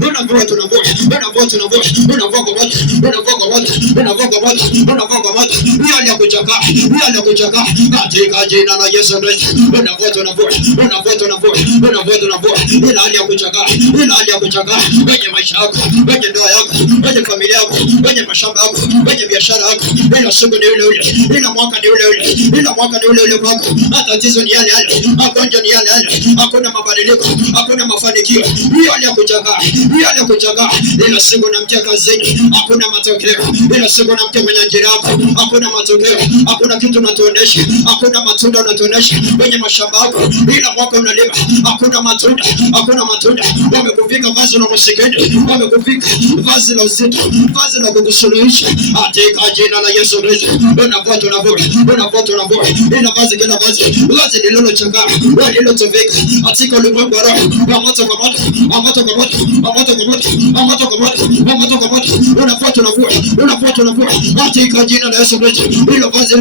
unavua tunavua, unavua tunavua, unavua kwa moto, unavua kwa moto, unavua kwa moto, unavua kwa moto. Hiyo ya kuchaka, hiyo ya kuchaka katika jina la Yesu Kristo. Unavua tunavua, unavua tunavua, unavua tunavua. Ile hali ya kuchaka, ile hali ya kuchaka kwenye maisha yako, kwenye ndoa yako, kwenye familia yako, kwenye mashamba yako, kwenye biashara yako. Ile siku ni ule ule, ile mwaka ni ule ule, ile mwaka ni ule ule kwako. Matatizo ni yale yale, magonjwa ni yale yale, hakuna mabadiliko, hakuna mafanikio. Hiyo hali ya kuchaka, hiyo hali ya kuchaka. Ile siku namtia kazini, hakuna matokeo. Ile siku namtia kwenye ajira yako, hakuna matokeo, hakuna kitu unatuonesha, hakuna matunda unatuonesha kwenye mashamba yako. Ile mwaka unalima, hakuna matunda, hakuna matunda. Wamekuvika vazi la masikini, wamekuvika vazi la uzito, vazi la kukusuluhisha. Katika jina la Yesu Kristo, unavua tunavua, unavua tunavua. Ile vazi kila vazi, vazi lililochakaa, lililotovika katika ulimwengu wa roho, kwa moto kwa moto, kwa moto kwa moto, kwa moto kwa moto, kwa moto kwa moto, kwa moto kwa moto. Unavua tunavua, unavua tunavua katika jina la Yesu Kristo. Ile vazi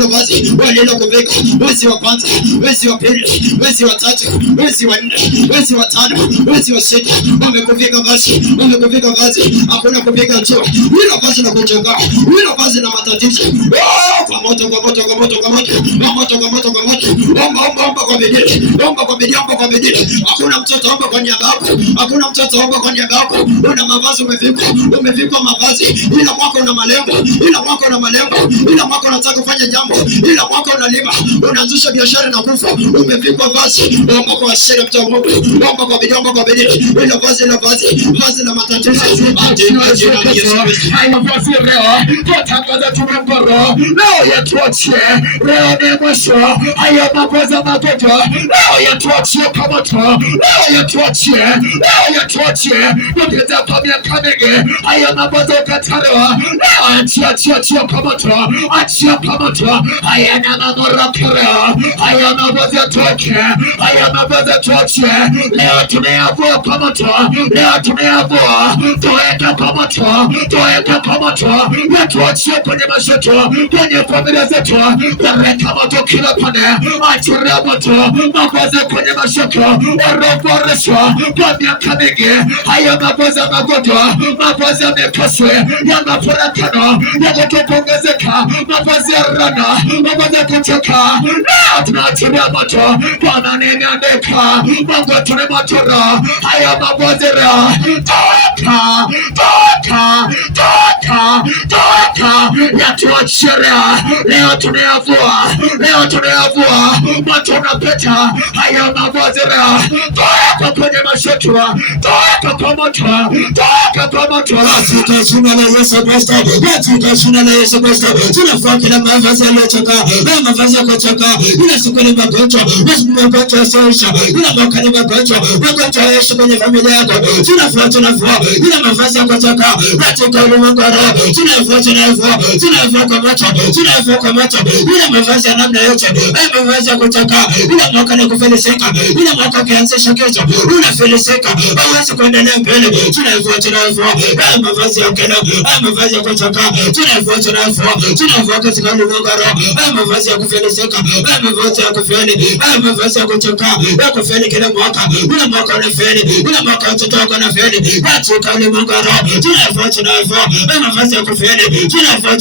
lililovika mwezi wa kwanza, mwezi wa pili, mwezi wa tatu, mwezi wa nne, mwezi wa tano, mwezi wa sita, wamekuvika vazi, wamekuvika vazi, hakuna kupiga tu. Ile vazi la kuchanga, ile vazi la matatizo. Kwa moto kwa moto kwa moto kwa moto, kwa moto kwa moto kwa moto. Omba kwa bidii, omba kwa bidii, omba kwa bidii. Hakuna mtoto omba kwa niaba yako, hakuna mtoto omba kwa niaba yako. Una mavazi umevikwa mavazi. Ila mwaka una malengo, ila mwaka una malengo, ila mwaka unataka kufanya jambo, ila mwaka unalima, unaanzisha biashara na kufa, umevikwa vazi. Omba kwa asili mtu wa Mungu, omba kwa bidii, omba kwa bidii. Ile vazi la vazi la matatizo. Hayo vazi leo tutangaza tumemboro leo yatuachie, leo ni mwisho. Hayo mavazi magonjwa leo yatuachie kwa moto, leo yatuachie, leo yatuachie. Ndio kwa miaka mingi hayo mavazi ukatalewa, leo achia kwa moto, achia kwa moto. Haya na mamorokero, hayo mavazi yatoke, hayo mavazi yatuachie. Leo tunayavua kwa moto, leo tunayavua, tuweka kwa moto, tuweka kwa moto. Yatuachie kwenye maisha yetu, kwenye familia zetu, weka moto kila pande, achilia moto mavazi kwenye maisha yetu, yaliyoboreshwa kwa miaka mingi. Hayo mavazi ya magonjwa, mavazi ya mikosi, ya mafarakano, ya kutokuongezeka, mavazi ya rana, mavazi ya kuchoka, leo tunaachilia moto kwa maneno imeandika, Mungu tuni motora. Hayo mavazi leo toka, toka, toka, toka, yatuachie leo tunayavua, leo tunayavua, moto unapita. Hayo mavazi leo toka kwenye mashetu, toka kwa moto, toka kwa moto. Katika jina la Yesu Kristo, katika jina la Yesu Kristo, tunavua kila mavazi yaliyochoka, mavazi ya kuchoka. Ile siku ni magonjwa, magonjwa yasiyoisha, ile mwaka ni magonjwa, magonjwa yaishi kwenye familia yako. Tunavua ile mavazi ya kuchoka katika ulimwengu wa roho. Tunavua kwa macho, tunavua kwa macho. Ile mavazi ya namna yote, mavazi ya kuchoka. Ile mwaka ni kufilisika, ile mwaka ukianzisha kesho unafilisika, hauwezi kuendelea mbele. Tunavua mavazi ya kero, mavazi ya kuchoka. Tunavua katika ulimwengu wa roho, mavazi ya kufilisika, mavazi ya kufeli, mavazi ya kuchoka, ya kufeli kila mwaka. Ule mwaka unafeli, ule mwaka mtoto wako anafeli katika ulimwengu wa roho. Tunavua mavazi ya kufeli, tunavua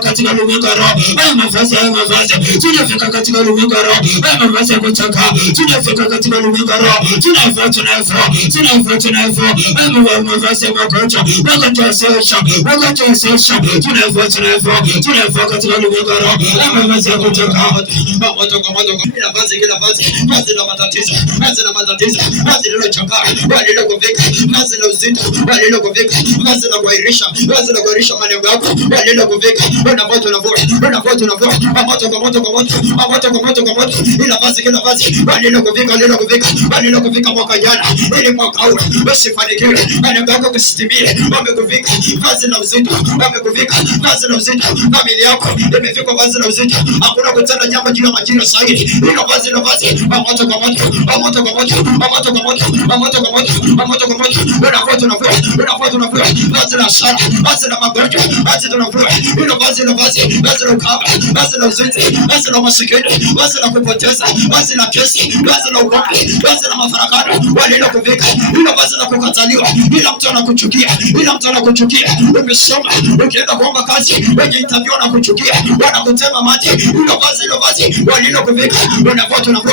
katika ulimwengu wa roho, mavazi tunafika katika ulimwengu wa roho, mavazi ya kuchoka, tunafika katika ulimwengu wa roho. Tunavua mavazi ya magonjwa, magonjwa yasiyoisha, tunavua katika ulimwengu wa roho, mavazi ya kuchoka. Moto kwa moto, kila vazi la matatizo, vazi lilochoka, walilokuvika, vazi la uzito, walilokuvika, vazi la kuahirisha, malengo yako, walilokuvika. Unavua kwa moto, kwa moto. Kila vazi walilokuvika mwaka jana, ili mwaka huu usifanikiwe, malengo yako kusitimie. Wamekuvika vazi la uzito, wamekuvika vazi la uzito. Familia yako imevikwa vazi la uzito, hakuna kutenda jambo juu ya majira sahihi. Hilo vazi kwa moto, kwa moto. Unavua, vazi la hasara, vazi la magonjwa, basi tunavua hilo vazi la ukahaba, vazi la uzinzi, vazi la umasikini, vazi la kupoteza, vazi la kesi, vazi la ugomvi, vazi la mafarakano walilokuvika, hilo vazi la kukataliwa, ila mtu anakuchukia, umesoma, ukienda kuomba kazi, wenye interview wanakuchukia, wanakutema mate, hilo vazi walilokuvika, unavua tunavua,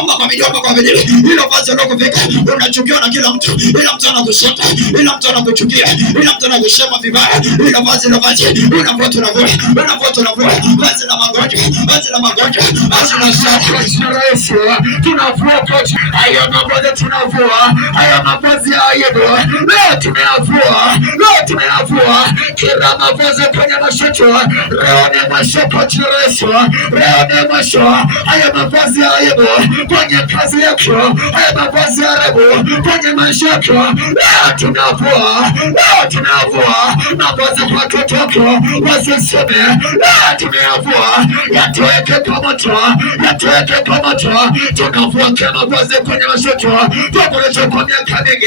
omba kwa bidii, hilo vazi lilokuvika, unachukiwa na kila mtu, ila mtu anakusota, ila mtu anakuchukia, ila mtu anakusema vibaya, hilo vazi unavua tunavua, vazi la magonjwa, vazi la Yesu, tunavua kocha, hayo mavazi tunavua, hayo mavazi ya aibu, leo tunayavua, kila mavazi kwenye mashoto, leo ni mwisho kocha Yesu, leo ni mwisho, hayo mavazi ya aibu, kwenye kazi yako, hayo mavazi ya aibu, kwenye maisha yako, leo tunavua, mavazi kwa watoto wako, wasiseme, leo tunayavua, yatoweke kwa moto, tunavua kama mavazi kwenye mashoto, tukulecho kwa miaka mingi,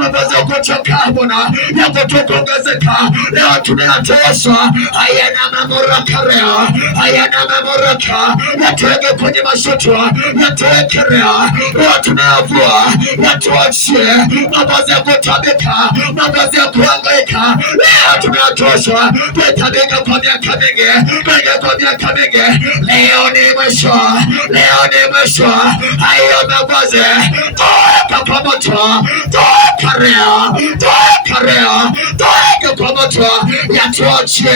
mavazi ya kuchoka habona, ya kutokuongezeka, leo tunayatosha, hayana mamoraka, yatoweke kwenye mashoto, yatoweke leo tunayavua, yatuachie, mavazi ya kutabika, mavazi ya kuhangaika, leo tunayatosha, tutabika kwa miaka mingi, leo ni mwisho, hayo mavazi, toka kwa moto, toka kwa moto, yatuachie,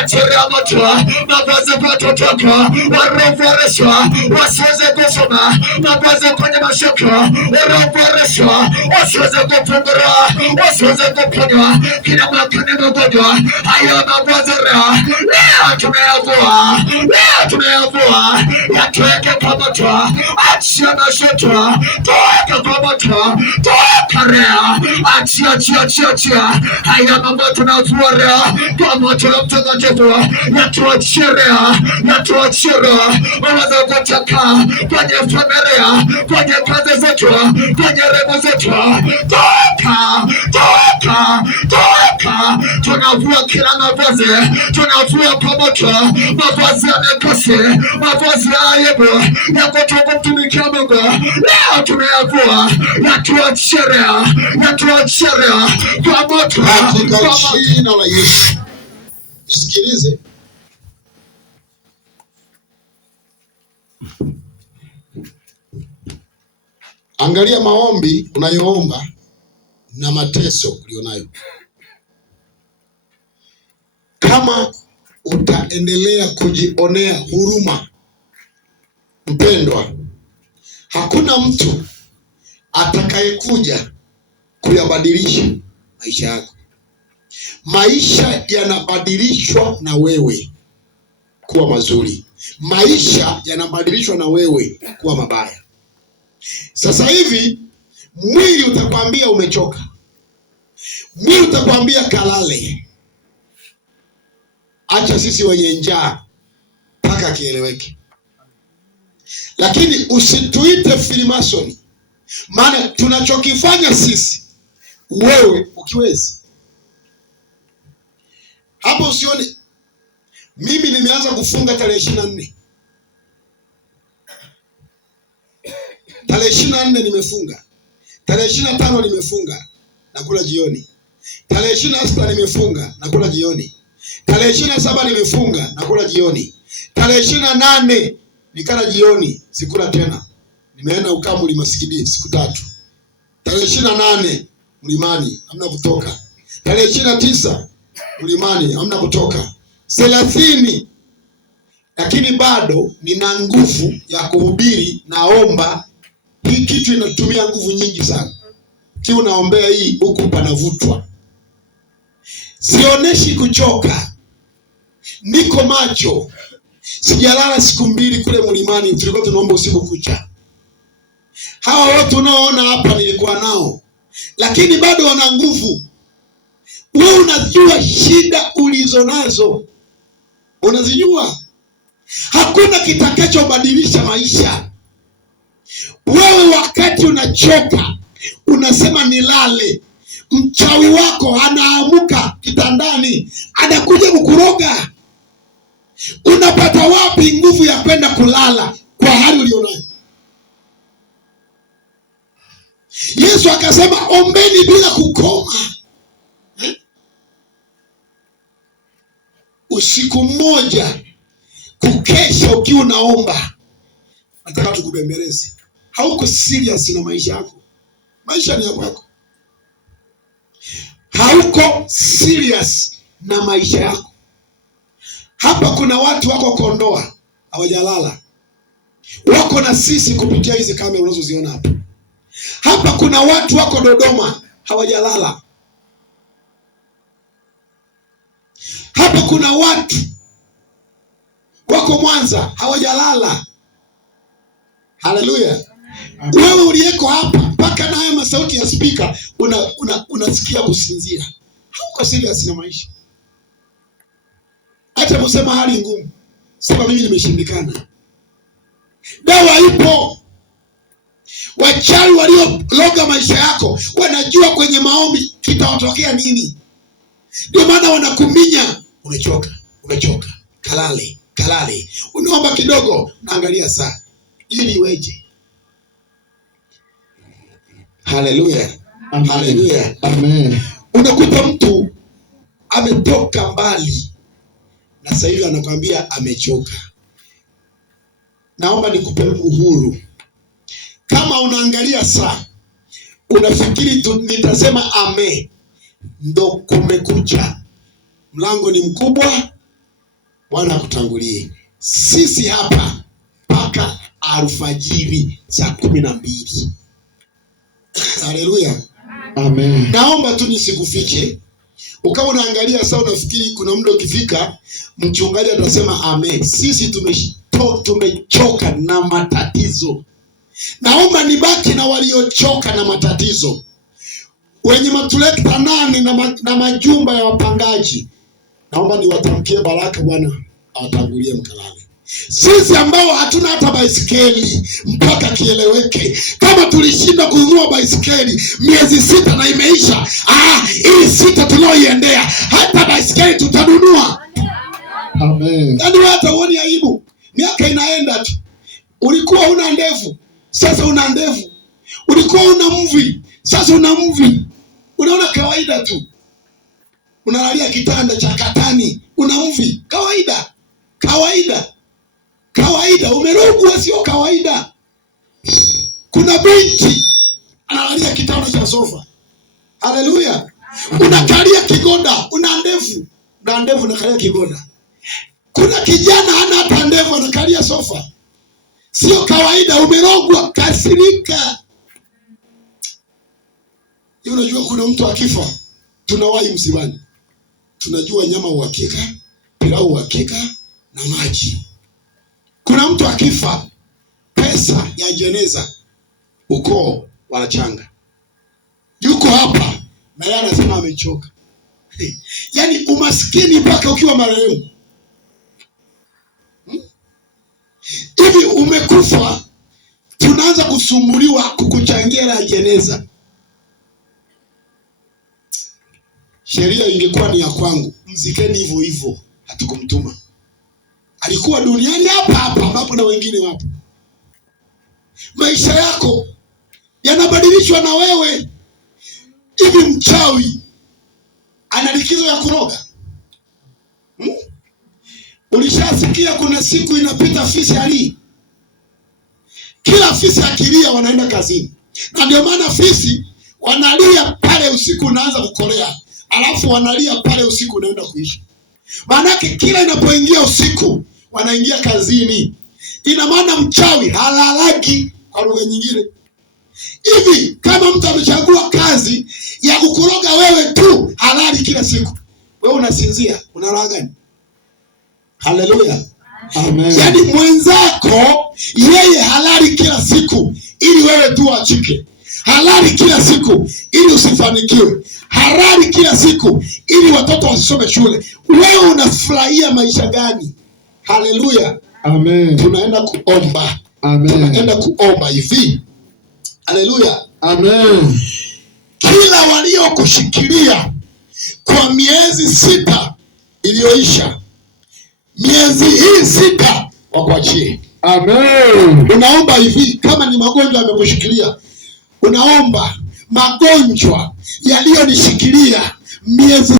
achilia moto, mavazi kwa watoto wako, warovoreshwa, wasiweze kusoma, mavazi kwenye mashoko, warovoreshwa, wasiweze kupungura, wasiweze kuponywa, kila mwaka ni magonjwa, hayo mavazi leo tunayavua, yatuweke kwa moto, achia mashoto, toka kwa moto, toka leo, achia, hayo mambo tunavua leo, kwa moto la Mtakatifu, yatuachie leo, mawazo kutoka kwenye familia, kwenye kazi zetu, kwenye remo zetu, toka, tunavua kila mavazi, tunavua kwa moto, mavazi ya nekosi, mavazi ya aibu, ya kutoka kumtumikia Mungu, leo tunayavua, yatuachie kwa moto, katika jina la Yesu. Sikilize, angalia maombi unayoomba na mateso ulionayo. Kama utaendelea kujionea huruma, mpendwa, hakuna mtu atakayekuja kuyabadilisha maisha yako. Maisha yanabadilishwa na wewe kuwa mazuri. Maisha yanabadilishwa na wewe kuwa mabaya. Sasa hivi mwili utakwambia umechoka. Mwili utakwambia kalale. Acha sisi wenye njaa mpaka kieleweke. Lakini usituite Freemason, maana tunachokifanya sisi wewe ukiwezi. Hapo usione mimi nimeanza kufunga tarehe 24. Tarehe 24 nimefunga. Tarehe 25 nimefunga, nakula jioni. Tarehe 26 nimefunga, nakula jioni. Tarehe 27 nimefunga, nakula jioni. Tarehe 28 nikala jioni, sikula tena. Nimeenda ukaa Mlima Sikidi siku 3. Tarehe 28 mlimani, hamna kutoka. Tarehe 29 mlimani, hamna kutoka. 30 lakini bado nina nguvu ya kuhubiri. Naomba hii kitu inatumia nguvu nyingi sana. Kiu naombea hii huku panavutwa. Sioneshi kuchoka. Niko macho. Sijalala siku 2 kule mlimani, tulikuwa tunaomba usiku kucha. Hawa watu unaoona hapa nilikuwa nao, lakini bado wana nguvu. Wewe unajua shida ulizo nazo. Unazijua. Hakuna kitakachobadilisha maisha. Wewe wakati unachoka, unasema nilale. Mchawi wako anaamuka kitandani, anakuja kukuroga. Unapata wapi nguvu ya kwenda kulala kwa hali ulionayo? Yesu akasema ombeni bila kukoma. Usiku mmoja kukesha ukiwa unaomba, nataka tukubembeleze. Hauko serious na maisha yako. Maisha ni yako. Hauko serious na maisha yako. Hapa kuna watu wako Kondoa hawajalala, wako na sisi kupitia hizi kamera unazoziona hapa. Hapa kuna watu wako Dodoma hawajalala. Hapa kuna watu wako Mwanza hawajalala. Haleluya. Wewe uliyeko hapa mpaka na haya masauti ya speaker unasikia kusinzia. Hauko serious na maisha. Hata kusema hali ngumu, sema mimi nimeshindikana. Dawa ipo. Wachawi waliologa maisha yako wanajua kwenye maombi kitawatokea nini. Ndio maana wanakuminya. Umechoka. Kalale. Unaomba kidogo, naangalia saa. Ili iweje? Haleluya. Haleluya. Amen. Unakuta mtu ametoka mbali na sasa hivi anakuambia amechoka. Naomba nikupe uhuru. Kama unaangalia saa, unafikiri nitasema amen, ndo kumekucha. Mlango ni mkubwa, Bwana akutangulie. Sisi hapa mpaka alfajiri saa 12. Haleluya. Amen. Naomba tu nisikufiche. Ukawa unaangalia saa unafikiri kuna muda ukifika mchungaji atasema amen. Sisi tumechoka na matatizo. Naomba nibaki na waliochoka na matatizo. Wenye matulekta 8 na majumba ya wapangaji, naomba niwatamkie baraka, Bwana awatangulie mkalale. Sisi ambao hatuna hata baisikeli, mpaka kieleweke. Kama tulishinda kununua baisikeli miezi 6 na imeisha, hii 6 tunaoiendea, hata baisikeli tutanunua. Amen. Yaani hata uone aibu. Miaka inaenda tu. Ulikuwa una ndevu, sasa una ndevu. Ulikuwa una mvi, sasa una mvi. Unaona kawaida tu. Unalalia kitanda cha katani, una mvi. Kawaida. Umerogwa, sio kawaida. Kuna binti analalia kitanda cha sofa. Haleluya. Unakalia kigoda, una ndevu. Na ndevu unakalia kigoda. Kuna kijana hana hata ndevu anakalia sofa. Sio kawaida, umerogwa, kasirika. Unajua kuna mtu akifa, tunawahi msibani. Tunajua nyama uhakika, pilau uhakika na maji. Kuna mtu akifa, pesa ya jeneza ukoo wanachanga. Yuko hapa na yeye anasema amechoka. Yaani umaskini mpaka ukiwa marehemu. Hivi umekufa, tunaanza kusumbuliwa kukuchangia la jeneza. Sheria ingekuwa ni ya kwangu, mzikeni hivyo hivyo, hatukumtuma. Alikuwa duniani hapa ambapo na wengine wapo. Maisha yako yanabadilishwa na wewe. Hivi mchawi ana likizo ya kuroga? Ulishasikia kuna siku inapita fisi ali? Kila fisi akilia wanaenda kazini. Na ndio maana fisi wanalia pale usiku unaanza kukolea. Alafu wanalia pale usiku unaenda kuishi. Maanake kila inapoingia usiku wanaingia kazini. Ina maana mchawi halalagi, kwa lugha nyingine. Hivi kama mtu amechagua kazi ya kukuroga wewe tu, halali kila siku, wewe unasinzia, unalala gani? Haleluya. Amen. Yaani mwenzako yeye halali kila siku ili wewe tu achike. Halali kila siku ili usifanikiwe. Halali kila siku ili watoto wasisome shule. Wewe unafurahia maisha gani? Haleluya. Amen. Tunaenda kuomba. Amen. Tunaenda kuomba hivi. Haleluya. Amen. Kila waliokushikilia kwa miezi 6 iliyoisha, miezi hii 6 wakuachie. Amen. Unaomba hivi, kama ni magonjwa yamekushikilia, unaomba magonjwa yaliyonishikilia miezi